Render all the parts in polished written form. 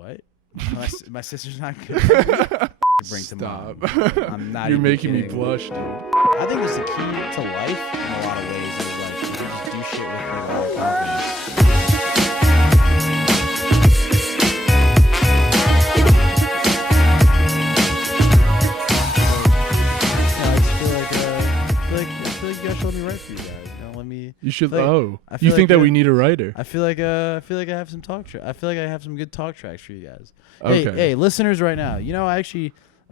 What? My sister's not good. To bring Stop. to mind. I'm not. You're even making me kidding. blush, dude. I think there's the key to life in a lot of ways. Is like you just do shit with like a lot of confidence. I feel like you guys showed me right for you guys. You know, let me. You should. Like, I feel You think like, that we need a writer? I feel like I have some talk. I feel like I have some good talk tracks for you guys. Okay. Hey, listeners, right now. You know, I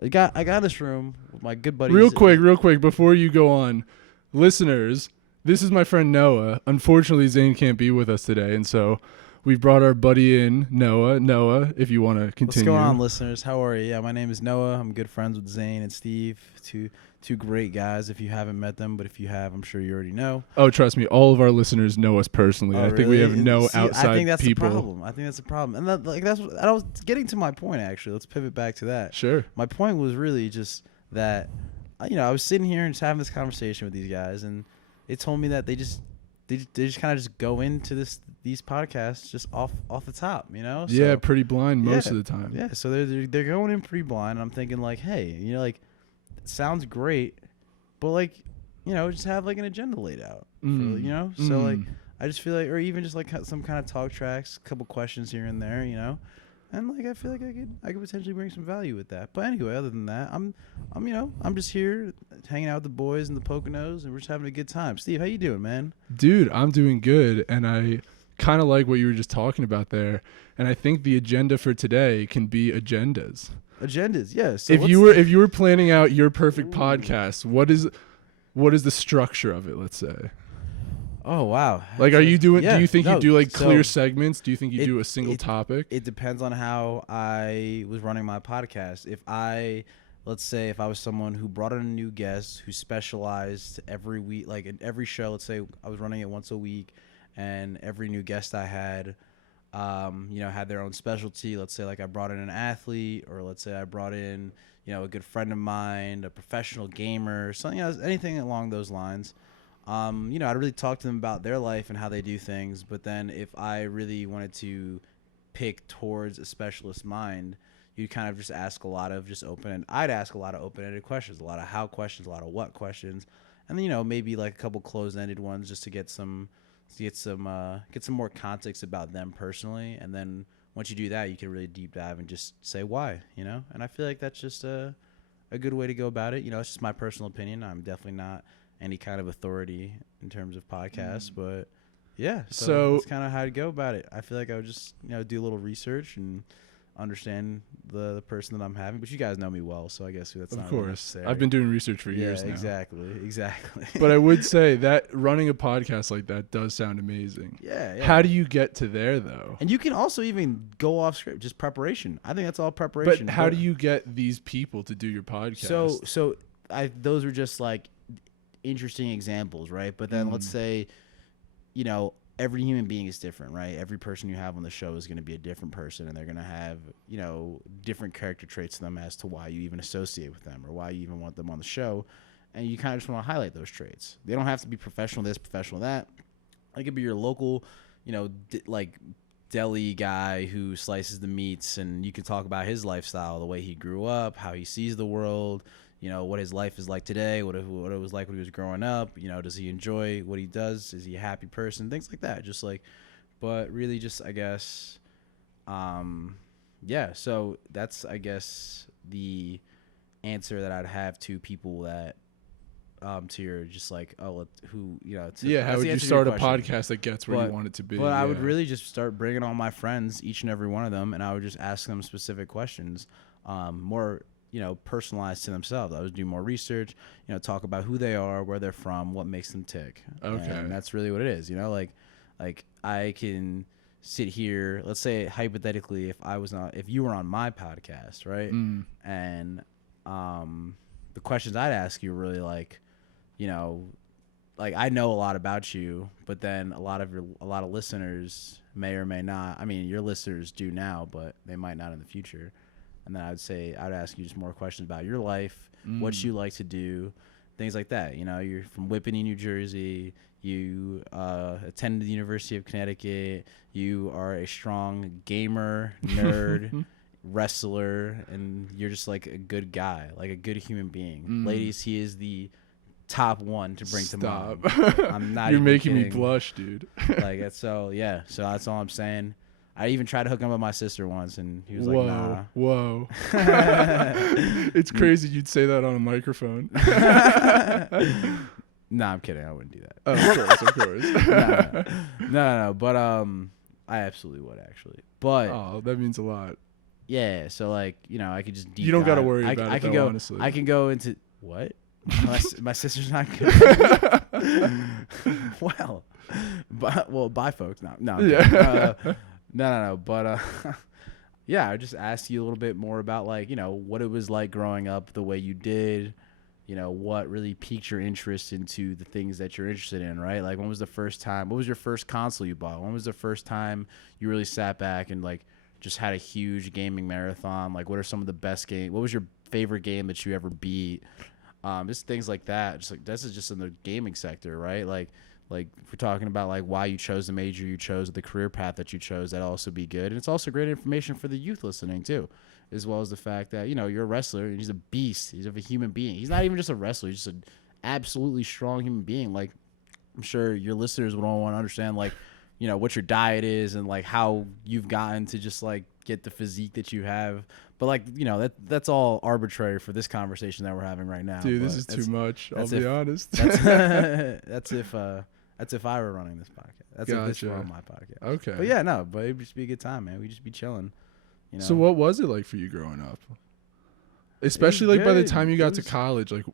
got this room with my good buddies. Real quick, before you go on, listeners, this is my friend Noah. Unfortunately, Zane can't be with us today, and so we've brought our buddy in, Noah. Noah, if you want to continue. What's going on, listeners? How are you? Yeah, my name is Noah. I'm good friends with Zane and Steve, two great guys. If you haven't met them, but if you have, I'm sure you already know. Oh, trust me, all of our listeners know us personally. Oh, I think we have no outside I think that's people. the problem. I think that's the problem, and that's what I was getting to. My point, actually. Let's pivot back to that. Sure. My point was really just that, I was sitting here and just having this conversation with these guys, and they told me that they just kind of just go into these podcasts just off the top, you know? So, Yeah, pretty blind most of the time. Yeah, so they're going in pretty blind. And I'm thinking like, hey, like, it sounds great, but like, just have like an agenda laid out, So like, I just feel like, or even just like some kind of talk tracks, a couple questions here and there, and like I feel like I could potentially bring some value with that. But anyway, other than that, I'm just here hanging out with the boys in the Poconos, and we're just having a good time. Steve, how you doing, man? Dude, I'm doing good, and I kind of like what you were just talking about there. And I think the agenda for today can be agendas. Agendas, yeah. So if you were planning out your perfect podcast, what is the structure of it? Let's say. Oh wow! Like, are you doing? Yeah, do you think you do like so clear segments? Do you think you do a single topic? It depends on how I was running my podcast. Let's say if I was someone who brought in a new guest who specialized every week, like in every show. Let's say I was running it once a week, and every new guest I had, had their own specialty. Let's say like I brought in an athlete, or let's say I brought in, a good friend of mine, a professional gamer, something else, anything along those lines. I'd really talk to them about their life and how they do things. But then if I really wanted to pick towards a specialist mind, you'd kind of just ask a lot of I'd ask a lot of open-ended questions, a lot of how questions, a lot of what questions, and then, maybe like a couple closed-ended ones just to get some more context about them personally. And then once you do that, you can really deep dive and just say why, and I feel like that's just a good way to go about it. It's just my personal opinion. I'm definitely not any kind of authority in terms of podcasts, but yeah, so that's kind of how I'd go about it. I feel like I would just, do a little research and understand the person that I'm having, but you guys know me well, so I guess that's not really necessary. I've been doing research for years now. Exactly. But I would say that running a podcast like that does sound amazing. Yeah. How do you get to there though? And you can also even go off script, just preparation. I think that's all preparation. But how do you get these people to do your podcast? So those are just like interesting examples, right? But then let's say, every human being is different, right? Every person you have on the show is going to be a different person, and they're going to have, different character traits to them as to why you even associate with them or why you even want them on the show. And you kind of just want to highlight those traits. They don't have to be professional this, professional that. It could be your local, like deli guy who slices the meats, and you can talk about his lifestyle, the way he grew up, how he sees the world, what his life is like today, what it was like when he was growing up, does he enjoy what he does? Is he a happy person? Things like that. Just like, but really just, I guess, so that's, I guess, the answer that I'd have to people that, to your just like, how would you start a podcast that gets where you want it to be? But I would really just start bringing on my friends, each and every one of them, and I would just ask them specific questions, more personalized to themselves. I would do more research, talk about who they are, where they're from, what makes them tick. Okay. And that's really what it is, like I can sit here, let's say hypothetically, if you were on my podcast, right? And the questions I'd ask you really like I know a lot about you, but then a lot of listeners may or may not. I mean, your listeners do now, but they might not in the future. And then I'd ask you just more questions about your life, what you like to do, things like that. You know, you're from Whippany, New Jersey. You attended the University of Connecticut. You are a strong gamer, nerd, wrestler, and you're just like a good guy, like a good human being. Ladies, he is the top one to bring to mind. I'm not. You're even making me kidding. blush, dude. Like that's so that's all I'm saying. I even tried to hook him up with my sister once, and he was like, "Nah." Whoa. It's crazy you'd say that on a microphone. Nah, I'm kidding. I wouldn't do that. Oh, of course. No. But I absolutely would actually. But oh, that means a lot. yeah. So like, you know, I could just. You don't got to worry I about it. can though, go. honestly. I can go into what? My sister's not good. Well, bye, folks. No. Yeah. No. But yeah, I just asked you a little bit more about like, you know, what it was like growing up the way you did. You know, what really piqued your interest into the things that you're interested in, right? Like, when was the first time? What was your first console you bought? When was the first time you really sat back and like just had a huge gaming marathon? Like, what are some of the best games? What was your favorite game that you ever beat? Just things like that. Just like this is just in the gaming sector, right? Like if we're talking about like why you chose the major you chose, the career path that you chose, that'd also be good. And it's also great information for the youth listening too, as well as the fact that, you know, you're a wrestler and he's a beast. He's a human being. He's not even just a wrestler. He's just an absolutely strong human being. Like, I'm sure your listeners would all want to understand, like, you know, what your diet is and like how you've gotten to just like get the physique that you have. But like, you know, that's all arbitrary for this conversation that we're having right now. Dude, this is too much. I'll be honest. That's if I were running this podcast. That's Gotcha. if this were on my podcast. Okay. But yeah, no, but it'd just be a good time, man. We'd just be chilling. You know? So what was it like for you growing up? Especially like by the good. time you got to college, like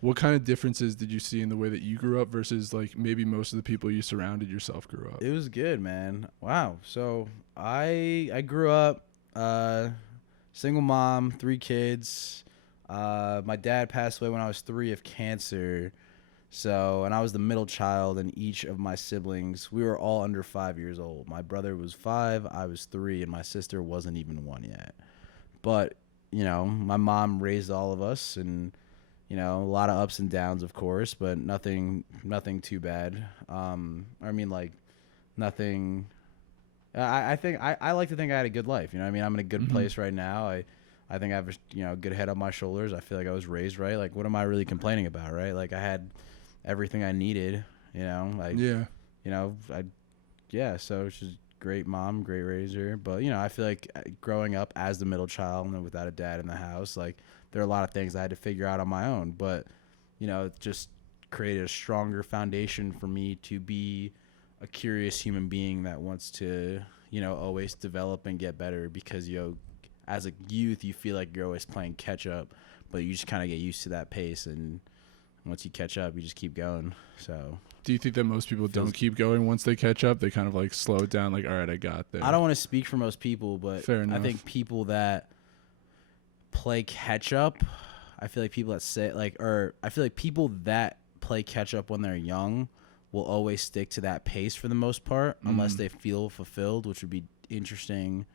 what kind of differences did you see in the way that you grew up versus like maybe most of the people you surrounded yourself grew up? It was good, man. Wow. So I grew up single mom, 3 kids. My dad passed away when I was 3 of cancer. So, and I was the middle child, and each of my siblings, we were all under 5 years old. My brother was 5, I was 3, and my sister wasn't even 1 yet. But, you know, my mom raised all of us, and, you know, a lot of ups and downs, of course, but nothing too bad. I mean, like, nothing. I think I like to think I had a good life. You know what I mean? I'm in a good place right now. I think I have a good head on my shoulders. I feel like I was raised right. Like, what am I really complaining about, right? Like, I had everything I needed, you know, like, yeah, you know, so she's great mom, great raiser. But, you know, I feel like growing up as the middle child and without a dad in the house, like, there are a lot of things I had to figure out on my own, but, you know, it just created a stronger foundation for me to be a curious human being that wants to, you know, always develop and get better, because, you know, as a youth, you feel like you're always playing catch up, but you just kind of get used to that pace, and once you catch up, you just keep going. So, do you think that most people don't keep going once they catch up? They kind of like slow it down, like, all right, I got there. I don't want to speak for most people, but fair enough. I think people that play catch up, I feel like people that play catch up when they're young will always stick to that pace for the most part, unless they feel fulfilled, which would be interesting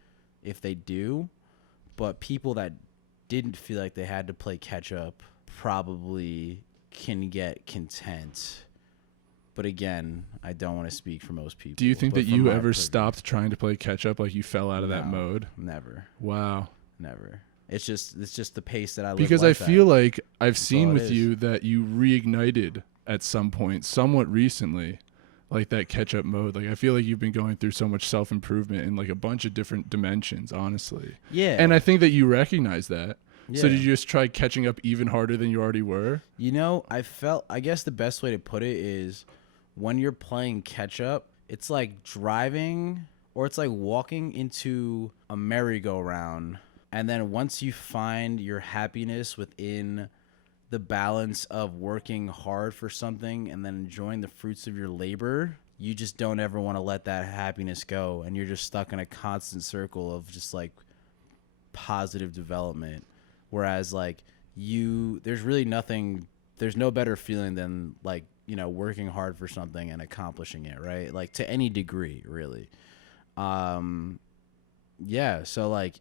if they do. But people that didn't feel like they had to play catch up probably can get content. But again, I don't want to speak for most people. Do you think that you ever stopped trying to play catch up, like you fell out of that mode? Never. Wow. Never. It's just the pace that I live. Because I feel like I've seen with is. you that you reignited at some point, somewhat recently, like that catch up mode. Like, I feel like you've been going through so much self improvement in like a bunch of different dimensions, honestly. Yeah. And I think that you recognize that. Yeah. So did you just try catching up even harder than you already were? You know, I guess the best way to put it is, when you're playing catch up, it's like driving, or it's like walking into a merry-go-round, and then once you find your happiness within the balance of working hard for something and then enjoying the fruits of your labor, you just don't ever want to let that happiness go, and you're just stuck in a constant circle of just like positive development. Whereas like there's no better feeling than like, you know, working hard for something and accomplishing it, right? Like, to any degree, really. Yeah. So like,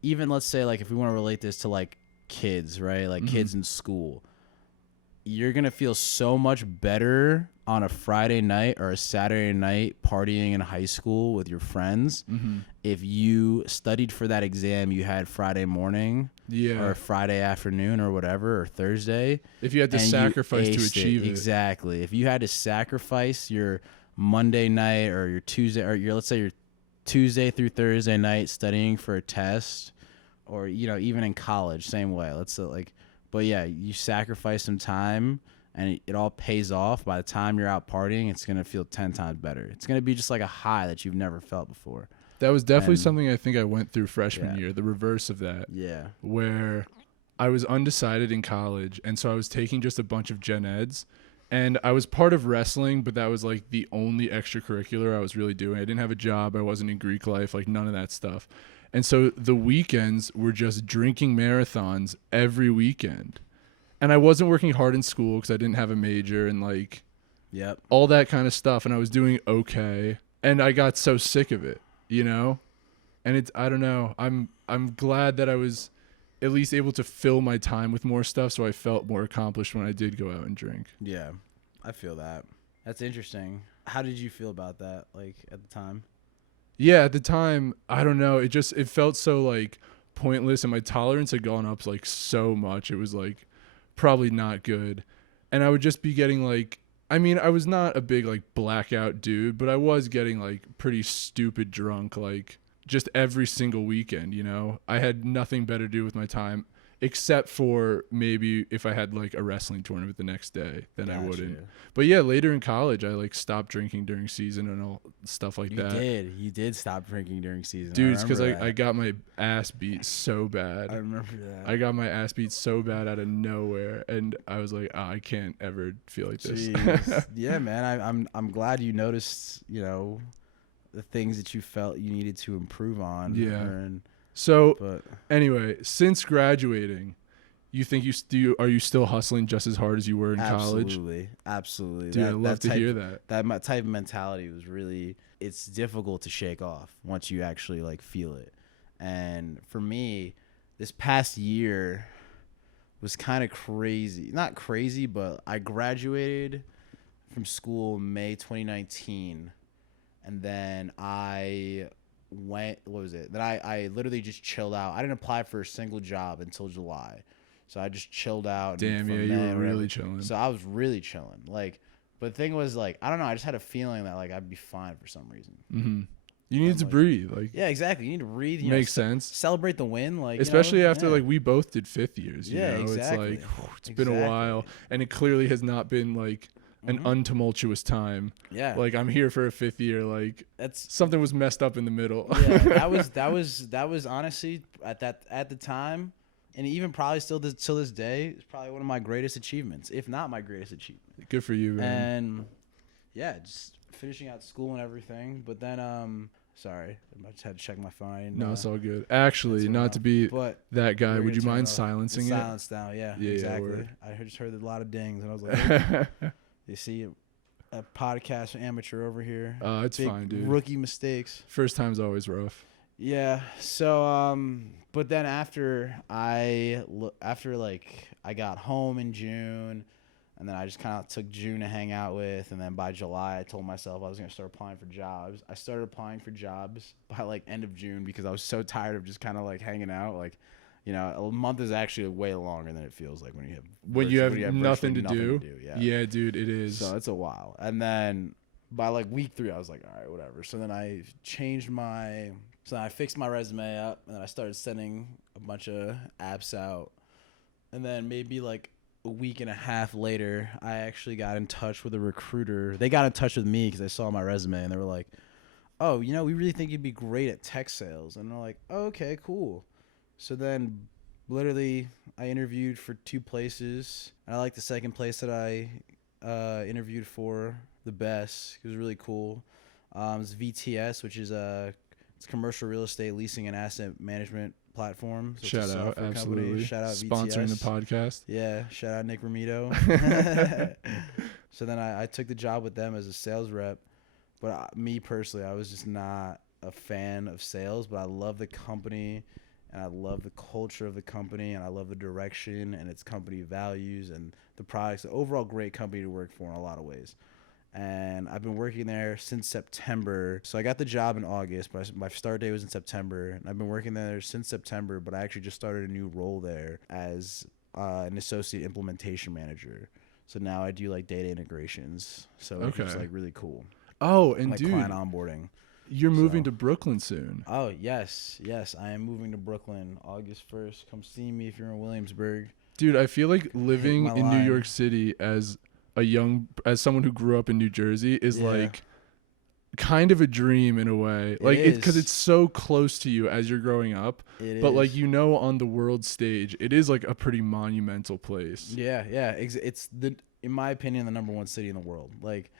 even let's say like if we want to relate this to like kids, right? Like kids in school, you're going to feel so much better on a Friday night or a Saturday night partying in high school with your friends if you studied for that exam you had Friday morning or Friday afternoon or whatever, or Thursday. If you had to sacrifice to achieve it. Exactly. If you had to sacrifice your Monday night or your Tuesday, or let's say your Tuesday through Thursday night studying for a test, or, even in college, same way. Let's say but yeah, you sacrifice some time and it all pays off. By the time you're out partying, it's going to feel 10 times better. It's going to be just like a high that you've never felt before. That was definitely something I think I went through freshman year, the reverse of that. Yeah. Where I was undecided in college, and so I was taking just a bunch of gen eds, and I was part of wrestling, but that was like the only extracurricular I was really doing. I didn't have a job. I wasn't in Greek life, like none of that stuff. And so the weekends were just drinking marathons every weekend. And I wasn't working hard in school because I didn't have a major and like all that kind of stuff. And I was doing okay. And I got so sick of it, And I don't know. I'm glad that I was at least able to fill my time with more stuff, so I felt more accomplished when I did go out and drink. Yeah, I feel that. That's interesting. How did you feel about that, like, at the time? Yeah, at the time, I don't know. It felt so like pointless, and my tolerance had gone up like so much. It was like probably not good. And I would just be getting like, I mean, I was not a big like blackout dude, but I was getting like pretty stupid drunk like just every single weekend, I had nothing better to do with my time except for maybe if I had like a wrestling tournament the next day, then I wouldn't. But yeah, later in college, I like stopped drinking during season and all stuff like that. You did stop drinking during season. Dude, because I got my ass beat so bad. I remember that. I got my ass beat so bad out of nowhere, and I was like, I can't ever feel like this. Yeah, man, I'm glad you noticed, the things that you felt you needed to improve on. Yeah. So anyway, since graduating, you think are you still hustling just as hard as you were in college? Absolutely. Dude, I love to hear that. That type of mentality was really, it's difficult to shake off once you actually like feel it. And for me, this past year was kind of crazy. Not crazy, but I graduated from school May 2019, and then I I literally just chilled out. I didn't apply for a single job until July, so I just chilled out. Damn, yeah, you were really chilling. So I was really chilling. Like, but the thing was, like, I don't know, I just had a feeling that like I'd be fine for some reason. Mm-hmm. You need to breathe, like. Yeah, exactly. You need to breathe. Makes sense. Celebrate the win, like. Especially after like we both did fifth years. Exactly. It's like it's been a while, and it clearly has not been like an untumultuous time. Yeah. Like, I'm here for a fifth year. Like, that's something was messed up in the middle. Yeah, that was honestly at the time, and even probably still till this day, it's probably one of my greatest achievements, if not my greatest achievement. Good for you, man. And yeah, just finishing out school and everything. But then sorry, I just had to check my phone. No, it's all good. Actually, not to be that guy, would you mind silencing it? Silence now, yeah, exactly. Yeah, I just heard a lot of dings, and I was like, you see a podcast amateur over here. It's fine, dude. Rookie mistakes. First time's always rough. Yeah. So, but then after I got home in June, and then I just kind of took June to hang out with, and then by July I told myself I was gonna start applying for jobs. I started applying for jobs by like end of June because I was so tired of just kind of like hanging out. Like, a month is actually way longer than it feels like when you have nothing to do. Yeah, dude, it is. So it's a while. And then by like week 3, I was like, all right, whatever. So then I fixed my resume up, and then I started sending a bunch of apps out. And then maybe like a week and a half later, I actually got in touch with a recruiter. They got in touch with me because they saw my resume, and they were like, oh, we really think you'd be great at tech sales. And they're like, oh, okay, cool. So then literally I interviewed for 2 places. And I like the second place that I interviewed for the best. It was really cool. It's VTS, which is it's commercial real estate leasing and asset management platform. So shout out, absolutely. Shout out sponsoring VTS. The podcast. Yeah, shout out Nick Ramito. So then I took the job with them as a sales rep. But me personally, I was just not a fan of sales, but I love the company. and I love the culture of the company, and I love the direction and its company values and the products. The overall great company to work for in a lot of ways. And I've been working there since September. So I got the job in August, but my start date was in September. And I've been working there since September, but I actually just started a new role there as an associate implementation manager. So now I do like data integrations. So it's just like really cool. Oh, and like dude, client onboarding. You're moving to Brooklyn soon. Oh, yes. I am moving to Brooklyn August 1st. Come see me if you're in Williamsburg. Dude, I feel like living in New York City as someone who grew up in New Jersey is like kind of a dream in a way. Like because it's so close to you as you're growing up. But like on the world stage, it is like a pretty monumental place. Yeah. It's in my opinion, the number one city in the world. Like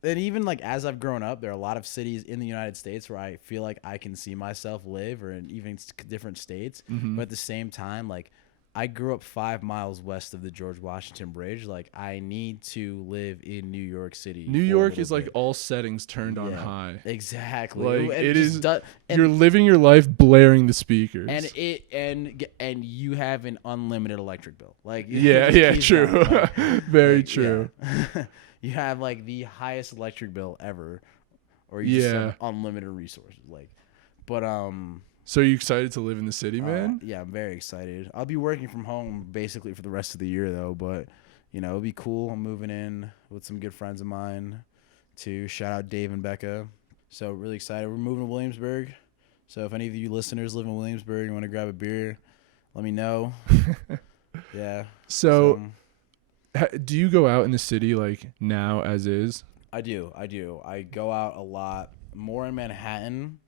and even like as I've grown up, there are a lot of cities in the United States where I feel like I can see myself live, or in even different states. But at the same time, like I grew up 5 miles west of the George Washington Bridge. Like I need to live in New York City. New York is like all settings turned on high. Exactly. Like it is. You're living your life blaring the speakers. And you have an unlimited electric bill. Like true. Very true. Yeah. You have like the highest electric bill ever, or you just have unlimited resources. So are you excited to live in the city, man? Yeah, I'm very excited. I'll be working from home basically for the rest of the year though, but it'll be cool. I'm moving in with some good friends of mine too. Shout out Dave and Becca. So really excited. We're moving to Williamsburg. So if any of you listeners live in Williamsburg and want to grab a beer, let me know. Yeah. So do you go out in the city like now as is? I do. I go out a lot, more in Manhattan,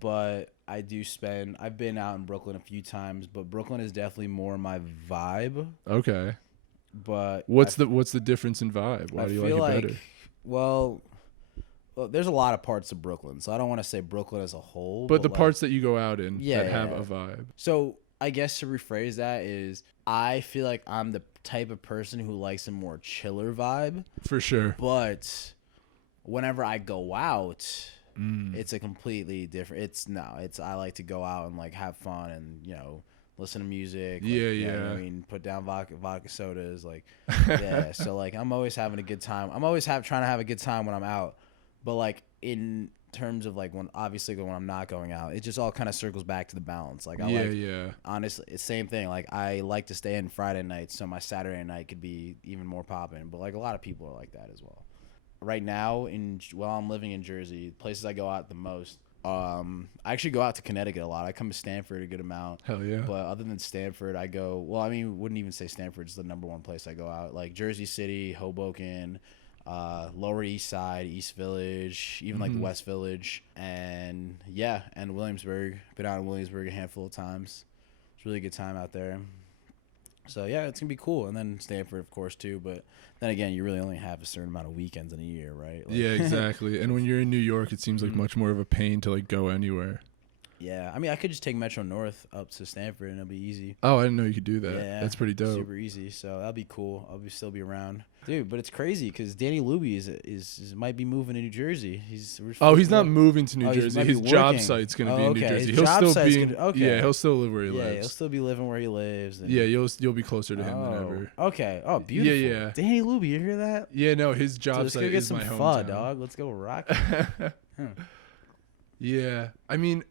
but I've been out in Brooklyn a few times, but Brooklyn is definitely more my vibe. Okay. But what's the difference in vibe? Why do you like it better? Well, there's a lot of parts of Brooklyn, so I don't want to say Brooklyn as a whole. But the parts that you go out in that have a vibe. So I guess to rephrase that is I feel like I'm the type of person who likes a more chiller vibe. For sure. But whenever I go out, it's a completely different. I like to go out and like have fun and listen to music. I mean, put down vodka sodas. Like, So like, I'm always having a good time. I'm always trying to have a good time when I'm out. But like in terms of like when I'm not going out, it just all kind of circles back to the balance. Like honestly, it's same thing. Like I like to stay in Friday nights, so my Saturday night could be even more popping. But like a lot of people are like that as well. Right now, while I'm living in Jersey, places I go out the most. I actually go out to Connecticut a lot. I come to Stamford a good amount. Hell yeah. But other than Stamford, I go. Well, I mean, wouldn't even say Stamford's the number one place I go out. Like Jersey City, Hoboken. Lower East Side, East Village, even like the West Village, and Williamsburg. Been out in Williamsburg a handful of times. It's a really good time out there. So yeah, it's gonna be cool. And then Stanford, of course, too. But then again, you really only have a certain amount of weekends in a year, right? Like, yeah, exactly. And when you're in New York, it seems like much more of a pain to like go anywhere. Yeah, I mean, I could just take Metro North up to Stanford and it'll be easy. Oh, I didn't know you could do that. Yeah, that's pretty dope. Super easy. So that'll be cool. I'll still be around, dude. But it's crazy because Danny Luby is might be moving to New Jersey. He's not moving to New Jersey. His job site's gonna be in New Jersey. He'll still live where he lives. Yeah, he'll still be living where he lives. Yeah, you'll be closer to him than ever. Okay. Oh, beautiful. Yeah. Danny Luby, you hear that? Yeah, no, his job site is my hometown. Let's go get some pho, dog. Let's go rock. Yeah, I mean,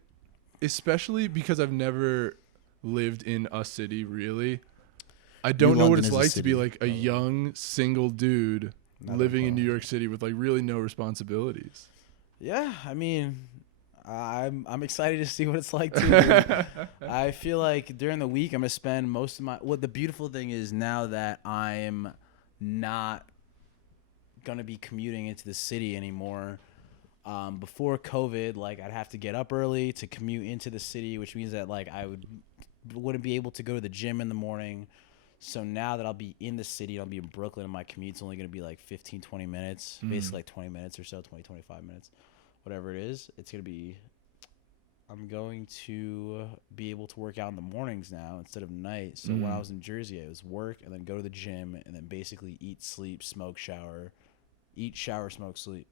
especially because I've never lived in a city, really. I don't know what it's like to be like a young single dude living in New York City with like really no responsibilities. Yeah, I mean, I'm excited to see what it's like too. I feel like during the week I'm gonna spend most of the beautiful thing is now that I'm not gonna be commuting into the city anymore. Before COVID, like I'd have to get up early to commute into the city, which means that like I wouldn't be able to go to the gym in the morning. So now that I'll be in the city, I'll be in Brooklyn, and my commute's only going to be like 15, 20 minutes, basically like 20 minutes or so, 20, 25 minutes, whatever it is. I'm going to be able to work out in the mornings now instead of night. So when I was in Jersey, it was work and then go to the gym and then basically eat, sleep, smoke, shower, smoke, sleep.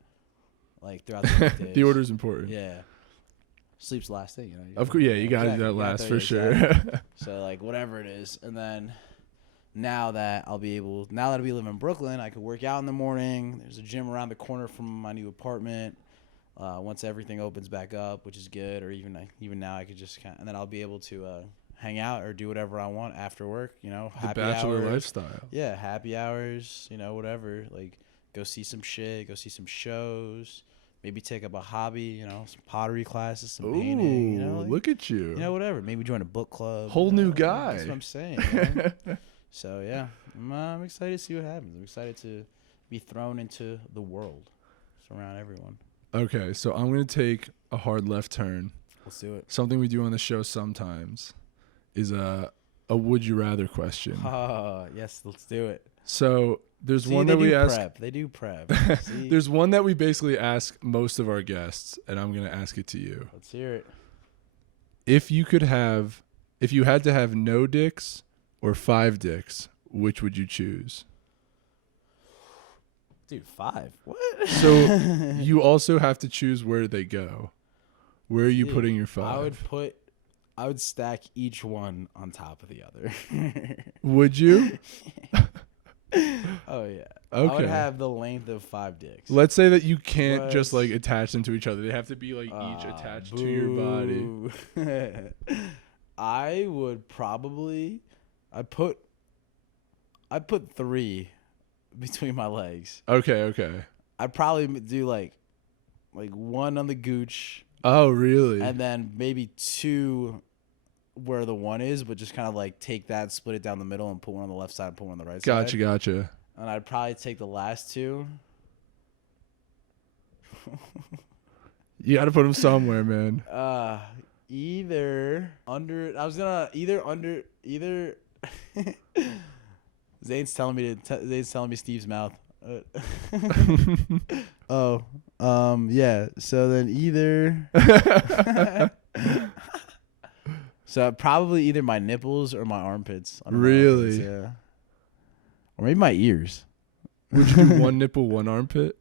Like throughout the days. The order's important. Yeah. Sleep's the last thing, you know. Of course, yeah, you got to do that last for sure. So like whatever it is, and then now that we live in Brooklyn, I could work out in the morning. There's a gym around the corner from my new apartment. Once everything opens back up, which is good, or even now I could just and then I'll be able to hang out or do whatever I want after work. You know, The happy bachelor hours. lifestyle. Yeah, happy hours. You know, whatever. Like go see some shit, go see some shows. Maybe take up a hobby, you know, some pottery classes, some painting, you know. Like, look at you. You know, whatever. Maybe join a book club. Whole new guy. That's what I'm saying. You know? So, yeah, I'm excited to see what happens. I'm excited to be thrown into the world, surround everyone. Okay, so I'm going to take a hard left turn. Let's do it. Something we do on the show sometimes is a would you rather question. Oh, yes, let's do it. So there's one that we ask. They do prep. There's one that we basically ask most of our guests, and I'm going to ask it to you. Let's hear it. If you had to have no dicks or 5 dicks, which would you choose? Dude, 5. What? So you also have to choose where they go. Where are you putting your 5? I would stack each one on top of the other. Would you? Oh yeah. Okay. I would have the length of 5 dicks. Let's say that you can't just like attach them to each other. They have to be like each attached to your body. I would probably I'd put 3 between my legs. Okay. I'd probably do like 1 on the gooch. Oh, really? And then maybe 2 where the 1 is, but just kind of like take that, split it down the middle, and put 1 on the left side and put 1 on the right side. Gotcha. And I'd probably take the last 2. You got to put them somewhere, man. Either under. I was gonna either. Zane's telling me Steve's mouth. Yeah. So then either. So probably either my nipples or my armpits. Really? Yeah. Or maybe my ears. Would you do 1 nipple, 1 armpit?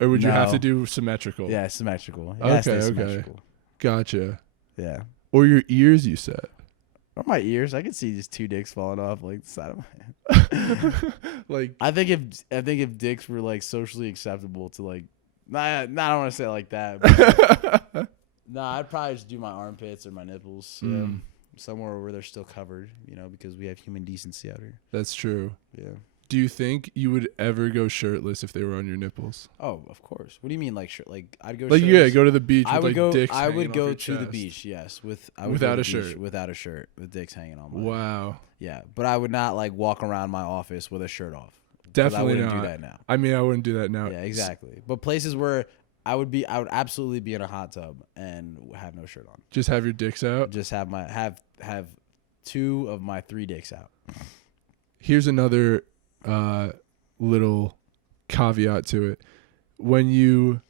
Or would you have to do symmetrical? Yeah, symmetrical. Okay. Symmetrical. Gotcha. Yeah. Or your ears, you said. Or my ears. I could see just 2 dicks falling off like the side of my head. Like I think if dicks were like socially acceptable to like, I don't want to say it like that. But I'd probably just do my armpits or my nipples. Yeah. Somewhere where they're still covered, you know, because we have human decency out here. That's true. Yeah. Do you think you would ever go shirtless if they were on your nipples? Oh, of course. What do you mean, like shirt? Like I'd go. Like shirtless. go to the beach. I with, would like, go. Dicks I would go to chest. the beach. Yes, Without a shirt. Without a shirt, with dicks hanging on. Wow. Yeah, but I would not like walk around my office with a shirt off. Definitely I wouldn't not. do that now. I mean, I wouldn't do that now. Yeah, exactly. But places where I would absolutely be in a hot tub and have no shirt on. Just have your dicks out. Just have have 2 of my 3 dicks out. Here's another little caveat to it. When you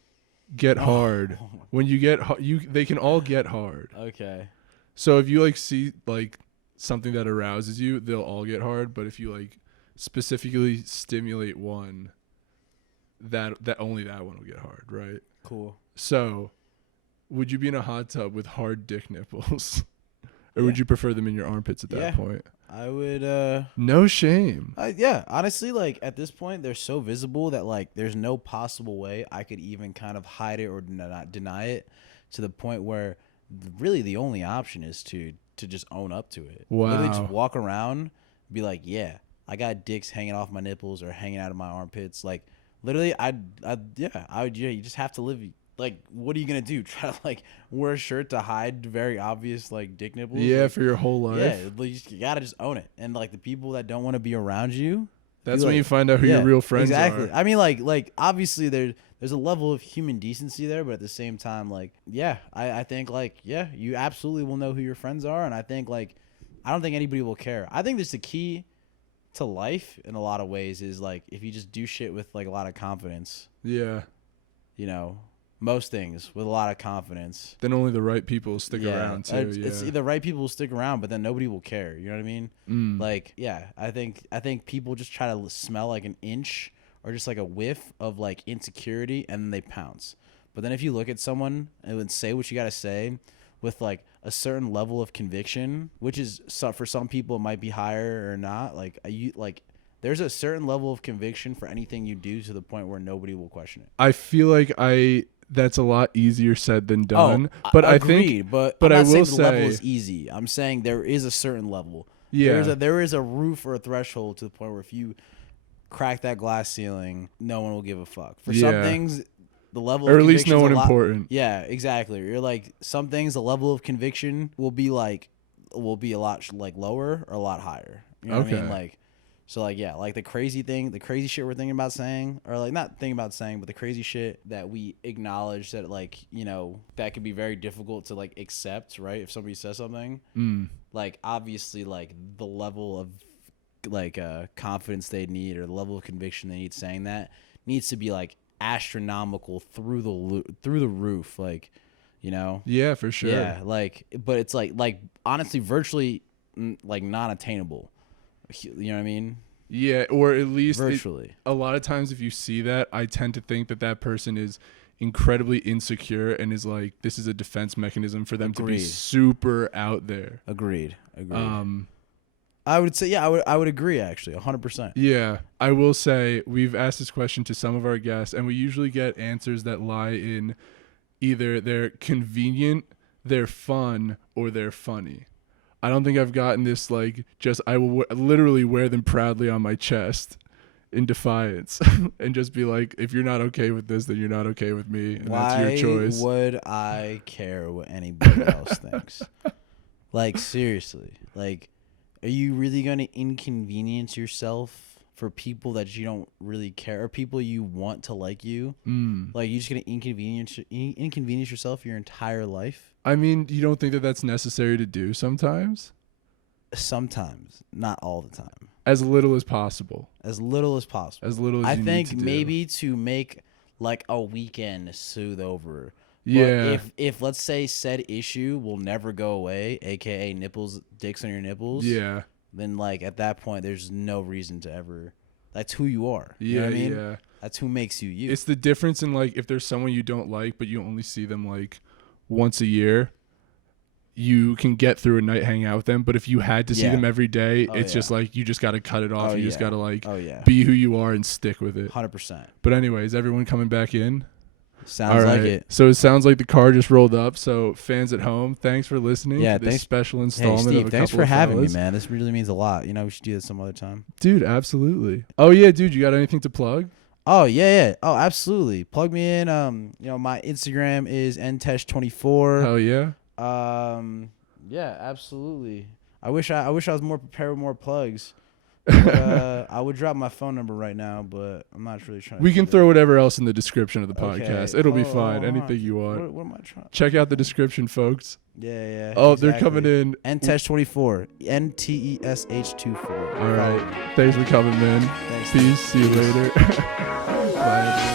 get hard, they can all get hard. Okay. So if you like see like something that arouses you, they'll all get hard. But if you like specifically stimulate one, that only that one will get hard, right? Cool. So, would you be in a hot tub with hard dick nipples, or would you prefer them in your armpits at that point? I would. No shame. Yeah, honestly, like at this point, they're so visible that like there's no possible way I could even kind of hide it or not deny it, to the point where really the only option is to just own up to it. Wow. Literally just walk around, be like, yeah, I got dicks hanging off my nipples or hanging out of my armpits. Like literally, you just have to live. Like, what are you gonna do? Try to like wear a shirt to hide very obvious like dick nipples? Yeah, like, for your whole life. Yeah, you gotta just own it. And like the people that don't want to be around you, that's when you find out who your real friends are. I mean, like obviously there's a level of human decency there, but at the same time, like, yeah, I think like, yeah, you absolutely will know who your friends are, and I think like, I don't think anybody will care. I think that's the key to life in a lot of ways is like if you just do shit with like a lot of confidence. Yeah. You know. Most things with a lot of confidence. Then only the right people stick around too. It's the right people will stick around, but then nobody will care. You know what I mean? Like, yeah, I think people just try to smell like an inch or just like a whiff of like insecurity, and then they pounce. But then if you look at someone and would say what you got to say with like a certain level of conviction, which is for some people it might be higher or not, like there's a certain level of conviction for anything you do to the point where nobody will question it. I feel like that's a lot easier said than done. But agreed, I think, but but I'm I not will saying the level say, is easy. I'm saying there is a certain level. yeah, There is a roof or a threshold to the point where if you crack that glass ceiling, no one will give a fuck. For some things, the level or of at least no conviction's one a lot, important. Yeah, exactly. You're like some things, the level of conviction will be a lot like lower or a lot higher. You know what I mean? Like, so like yeah, like the crazy shit we're thinking about saying, or like not thinking about saying, but the crazy shit that we acknowledge that like that could be very difficult to like accept, right? If somebody says something, like obviously like the level of like confidence they need or the level of conviction they need saying that needs to be like astronomical through the roof, like Yeah, for sure. yeah, like, but it's like honestly virtually like non-attainable, you know what I mean? Yeah, or at least Virtually. A lot of times if you see that, I tend to think that person is incredibly insecure and is like, this is a defense mechanism for them to be super out there. Agreed. I would say, yeah, I would agree actually, 100%. Yeah, I will say we've asked this question to some of our guests, and we usually get answers that lie in either they're convenient, they're fun, or they're funny. I don't think I've gotten this like just I will literally wear them proudly on my chest in defiance and just be like, if you're not okay with this, then you're not okay with me, and that's your choice. Why would I care what anybody else thinks? Like seriously, like. Are you really going to inconvenience yourself for people that you don't really care, or people you want to like you? Like, you're just going to inconvenience yourself your entire life? I mean, you don't think that that's necessary to do sometimes? Sometimes, not all the time. As little as possible. As little as possible. As little as I you think need to maybe to make like a weekend soothe over. Yeah. But if let's say said issue will never go away, aka dicks on your nipples. Yeah. Then like at that point, there's no reason to ever. That's who you are. Yeah. You know what I mean? Yeah. That's who makes you you. It's the difference in like if there's someone you don't like, but you only see them like once a year, you can get through a night hanging out with them. But if you had to see them every day, it's just like you just got to cut it off. You just got to like be who you are and stick with it. 100%. But anyway, is everyone coming back in? Sounds like it. So it sounds like the car just rolled up. So fans at home, thanks for listening to this special installment Steve, of a thanks couple for of having fellas. me, man. This really means a lot. We should do this some other time. Dude, absolutely. Oh yeah, dude, you got anything to plug? Oh yeah. Oh, absolutely. Plug me in. My Instagram is ntesh24. Hell yeah. Yeah, absolutely. I wish I was more prepared with more plugs. But, I would drop my phone number right now, but I'm not really trying. We can throw whatever else in the description of the podcast. It'll be fine. Anything you want. What am I trying? Check out the description, folks. Yeah. Oh, exactly. They're coming in. ntesh24. NTESH24. All right. Thanks for coming, man. Thanks. Peace. See you later. Bye.